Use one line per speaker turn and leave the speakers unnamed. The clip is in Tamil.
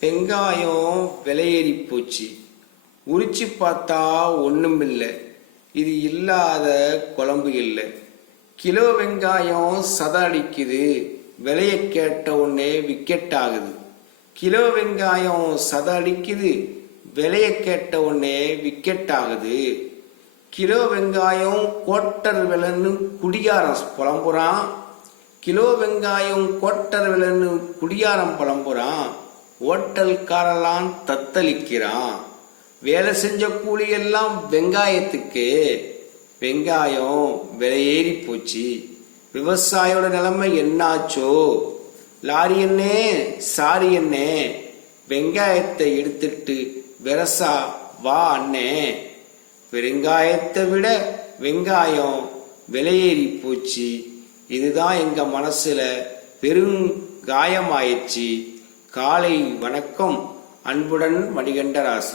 வெங்காயம் விலையேறி போச்சு. உரிச்சு பார்த்தா ஒன்றும் இல்லை. இது இல்லாத குழம்பு இல்லை. கிலோ வெங்காயம் சத அடிக்குது. விலையை கேட்ட உடனே விக்கெட் ஆகுது. கிலோ வெங்காயம் சத அடிக்குது. விலையை கேட்ட உடனே விக்கெட் ஆகுது. கிலோ வெங்காயம் கோட்டர் விலைன்னு குடியாரம் புலம்புறான். கிலோ வெங்காயம் கோட்டர் விலைன்னு குடியாரம் புலம்புறான். ஓட்டல்காரெல்லாம் தத்தளிக்கிறான். வேலை செஞ்ச கூலி எல்லாம் வெங்காயத்துக்கு. வெங்காயம் விலையேறி போச்சு. விவசாயியோட நிலைமை என்னாச்சோ? லாரி அண்ணே சாரி அண்ணே வெங்காயத்தை எடுத்துட்டு வெரசா வா அண்ணே. பெருங்காயத்தை விட வெங்காயம் விலையேறி போச்சு. இதுதான் எங்க மனசுல பெரும் காயமாயிடுச்சு காலை வணக்கம். அன்புடன் மணிகண்டராசு